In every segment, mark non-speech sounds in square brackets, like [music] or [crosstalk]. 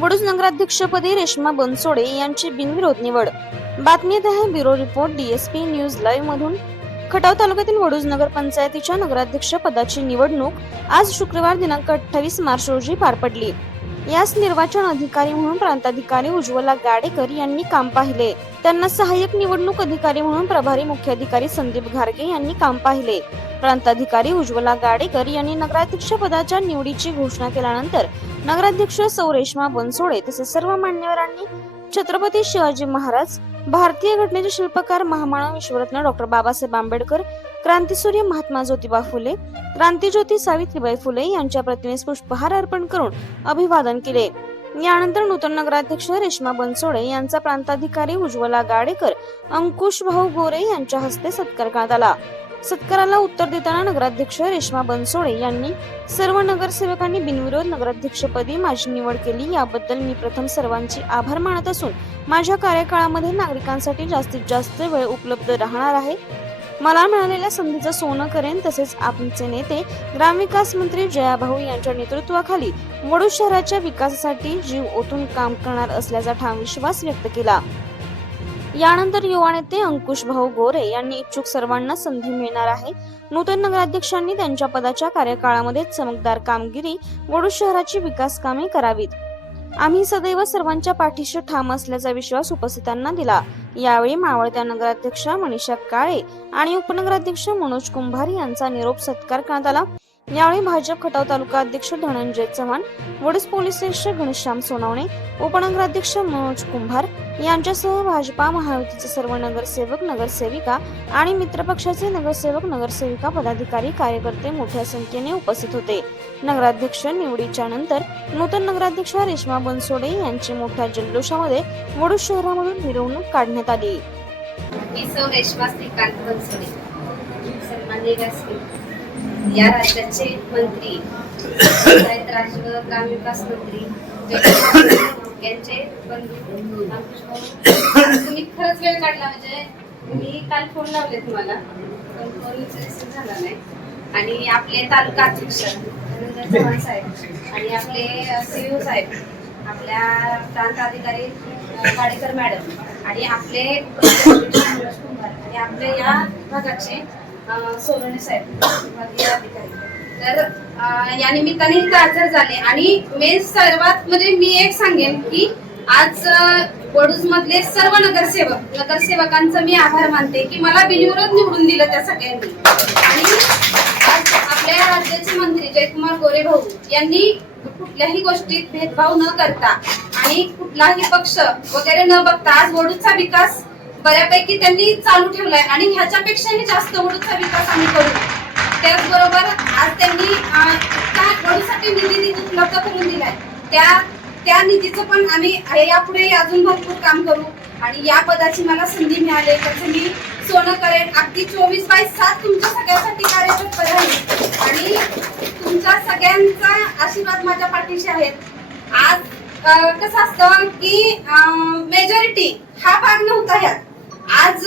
वडूज नगराध्यक्षपदी रेश्मा बनसोडे यांची बिनविरोध निवड. बातमी आहे bureau report DSP news live मधून. खटाव तालुक्यातील वडूज नगर पंचायतीच्या नगराध्यक्ष पदाची निवडणूक आज शुक्रवार दिनांक अठ्ठावीस मार्च रोजी पार पडली. यास निर्वाचन अधिकारी म्हणून प्रांताधिकारी उज्ज्वला गाडेकर यांनी काम पाहिले. त्यांना सहाय्यक निवडणूक अधिकारी म्हणून प्रभारी मुख्याधिकारी संदीप घारगे यांनी काम पाहिले. प्रांताधिकारी उज्ज्वला गाडेकर यांनी नगराध्यक्ष पदाच्या निवडीची घोषणा केल्यानंतर नगराध्यक्ष सौ रेश्मा बनसोडे तसेच सर्व मान्यवरांनी छत्रपती शिवाजी महाराज भारतीय घटनेचे शिल्पकार महामानव विश्वरत्न डॉक्टर बाबासाहेब आंबेडकर क्रांतीसूर्य महात्मा ज्योतिबा फुले क्रांतीज्योती सावित्रीबाई फुले यांच्या प्रतिमेस पुष्पहार अर्पण करून अभिवादन केले. यानंतर नूतन नगराध्यक्ष रेश्मा बनसोडे यांचा प्रांताधिकारी उज्ज्वला गाडेकर अंकुश भाऊ गोरे यांच्या हस्ते सत्कार करण्यात आला. सत्काराला उत्तर देताना नगराध्यक्ष रेश्मा बनसोडे यांनी सर्व नगरसेवकांनी बिनविरोध नगराध्यक्षपदी माझी निवड केली. याबद्दल मी प्रथम सर्वांची आभार मानत असून माझ्या कार्यकाळामध्ये नागरिकांसाठी जास्तीत जास्त वेळ उपलब्ध राहणार आहे. मला मिळालेल्या संधीचं सोनं करेन तसेच आमचे नेते ग्रामविकास मंत्री जयाभाऊ यांच्या नेतृत्वाखाली वडू शहराच्या विकासासाठी जीव ओतून काम करणार असल्याचा ठाम विश्वास व्यक्त केला. यानंतर युवा नेते अंकुश भाऊ गोरे यांनी इच्छुक सर्वांना संधी मिळणार आहे. नूतन नगराध्यक्षांनी त्यांच्या पदाच्या कार्यकाळामध्ये चमकदार कामगिरी वडू शहराची विकास कामे करावीत. आम्ही सदैव सर्वांच्या पाठीशी ठाम असल्याचा विश्वास उपस्थितांना दिला. यावेळी मावळत्या नगराध्यक्षा मनीषा काळे आणि उपनगराध्यक्ष मनोज कुंभार यांचा निरोप सत्कार करण्यात आला. यावेळी भाजप खटाव तालुका अध्यक्ष धनंजय चव्हाण वडस पोलीस अधीक्षक घनश्याम सोनावणे उपनगराध्यक्ष मनोज कुंभार यांच्यासह भाजपा महायुतीचे सर्व नगरसेवक नगरसेविका आणि मित्रपक्षाचे नगरसेवक नगरसेविका पदाधिकारी कार्यकर्ते मोठ्या संख्येने उपस्थित होते. नगराध्यक्ष निवडीच्या नंतर नूतन नगराध्यक्ष रेश्मा बनसोडे यांची मोठ्या जल्लोषामध्ये वडूस शहरामधून मिरवणूक काढण्यात आली. या राज्याचे मंत्री पंचायत राज ग्रामविकास मंत्री यांचे बंधू तुम्ही खरंच वेळ काढला म्हणजे मी काल फोन लावले तुम्हाला पण फोन रिसीव्ह झाला नाही. आणि आपले तालुका अध्यक्ष धनंजय चव्हाण साहेब आणि आपले सीईओ साहेब आपल्या प्रांत अधिकारी वाडेकर मॅडम आणि आपले [coughs] आणि आपले या भागाचे सोनवणे साहेब विभागीय अधिकारी तर या निमित्ताने हजर झाले आणि मी सर्वात म्हणजे मी एक सांगेन की आज वडूज मधले सर्व नगरसेवक नगरसेवकांचा मी आभार मानते की मला बिनविरोध निवडून दिलं त्या सगळ्यांनी आणि आज आपल्या राज्याचे मंत्री जयकुमार गोरे भाऊ यांनी कुठल्याही गोष्टीत भेदभाव न करता आणि कुठलाही पक्ष वगैरे न बघता आज वडूजचा विकास बऱ्यापैकी त्यांनी चालू ठेवलाय आणि ह्याच्यापेक्षाही जास्त ओढूचा विकास आम्ही करू. त्याचबरोबर आज त्यांनी अं, त्या निधी उपलब्ध करून दिलाय. त्या त्या निधीचं पण आम्ही यापुढे अजून भरपूर काम करू. आणि या पदाची मला संधी मिळाली त्याचं मी सोनं करेन. अगदी चोवीस बाय सात तुमच्या सगळ्यासाठी कार्यरत राहील आणि तुमच्या सगळ्यांचा आशीर्वाद माझ्या पाठीशी आहेत आज कसं असतं की मेजॉरिटी हा भाग नव्हता ह्यात. आज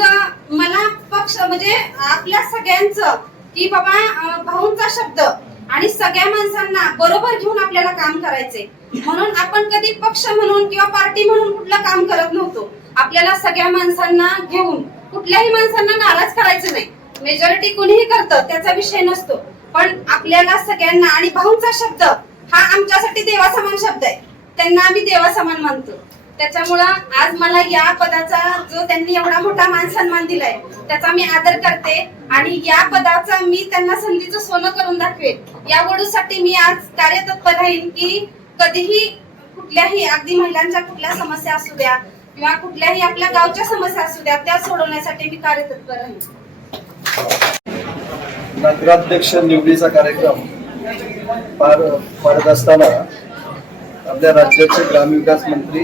मला पक्ष म्हणजे आपल्या सगळ्यांचं की बाबा भाऊंचा शब्द आणि सगळ्या माणसांना बरोबर घेऊन आपल्याला काम करायचे म्हणून आपण कधी पक्ष म्हणून किंवा पार्टी म्हणून कुठलं काम करत नव्हतो. आपल्याला सगळ्या माणसांना घेऊन कुठल्याही माणसांना नाराज करायचं नाही. मेजॉरिटी कोणीही करतं त्याचा विषय नसतो. पण आपल्याला सगळ्यांना आणि भाऊंचा शब्द हा आमच्यासाठी देवासमान शब्द आहे. त्यांना आम्ही देवासमान मानतो. त्याच्यामुळं आज मला या पदाचा जो त्यांनी एवढा मोठा मान सन्मान दिलाय त्याचा मी आदर करते आणि या पदाचा मी त्यांना संधीचं सोनं करून दाखवेन. या वडूसाठी मी आज कार्यतत्पर राहीन की कधीही कुठल्याही अगदी महिलांच्या कुठल्या समस्या असू द्या किंवा कुठल्याही आपल्या गावच्या समस्या असू द्या त्या सोडवण्यासाठी मी कार्यतत्पर राहीन. नगराध्यक्ष निवडीचा कार्यक्रम पार पाडत असताना आपल्या राज्याचे ग्रामविकास मंत्री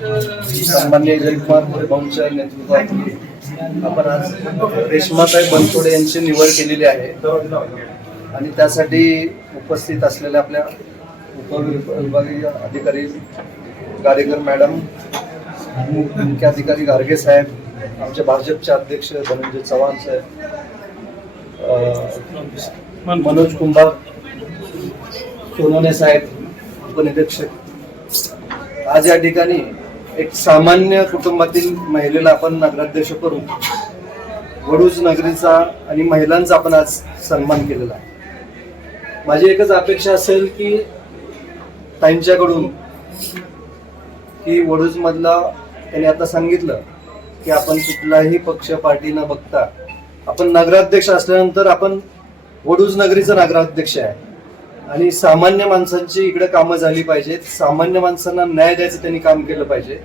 सन्मान्य जयकुमार गोरे भाऊंच्या नेतृत्वाखाली आपण आज रेश्माताई बनसोडे यांची निवड केलेली आहे. आणि त्यासाठी उपस्थित असलेल्या आपल्या उपविभागीय अधिकारी गाडेकर मॅडम मु- मुख्य अधिकारी गारगे साहेब आमचे भाजपचे अध्यक्ष धनंजय चव्हाण साहेब मनोज कुंभार सोनोने साहेब उपनिरीक्षक. आज या ठिकाणी एक सामान्य कुटुंबातील महिलेला आपण नगराध्यक्ष करून वडूज नगरीचा आणि महिलांचा आपण आज सन्मान केलेला आहे. माझी एकच अपेक्षा असेल की त्यांच्याकडून की वडूजमधला त्यांनी आता सांगितलं की आपण कुठलाही पक्ष पार्टी न बघता आपण नगराध्यक्ष असल्यानंतर आपण वडूज नगरीचा नगराध्यक्ष आहे. आणि सामान्य माणसांची इकडे कामं झाली पाहिजेत. सामान्य माणसांना न्याय द्यायचं त्यांनी काम केलं पाहिजे.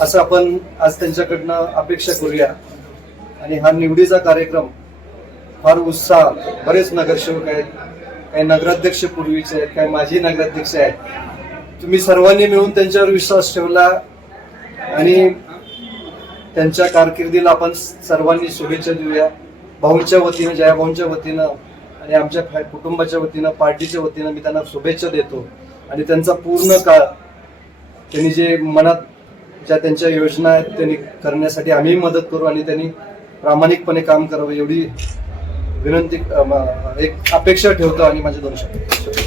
असं आपण आज त्यांच्याकडनं अपेक्षा करूया. आणि हा निवडीचा कार्यक्रम फार उत्साह. बरेच नगरसेवक आहेत काही नगराध्यक्ष पूर्वीचे आहेत काही माजी नगराध्यक्ष आहेत. तुम्ही सर्वांनी मिळून त्यांच्यावर विश्वास ठेवला आणि त्यांच्या कारकिर्दीला आपण सर्वांनी शुभेच्छा देऊया. भाऊंच्या वतीनं जया भाऊंच्या वतीनं आणि आमच्या कुटुंबाच्या वतीनं पार्टीच्या वतीनं मी त्यांना शुभेच्छा देतो. आणि त्यांचा पूर्ण काळ त्यांनी जे मनात ज्या त्यांच्या योजना आहेत त्यांनी करण्यासाठी आम्ही मदत करू आणि त्यांनी प्रामाणिकपणे काम करावं एवढी विनंती एक अपेक्षा ठेवतो आणि माझे दोन शब्द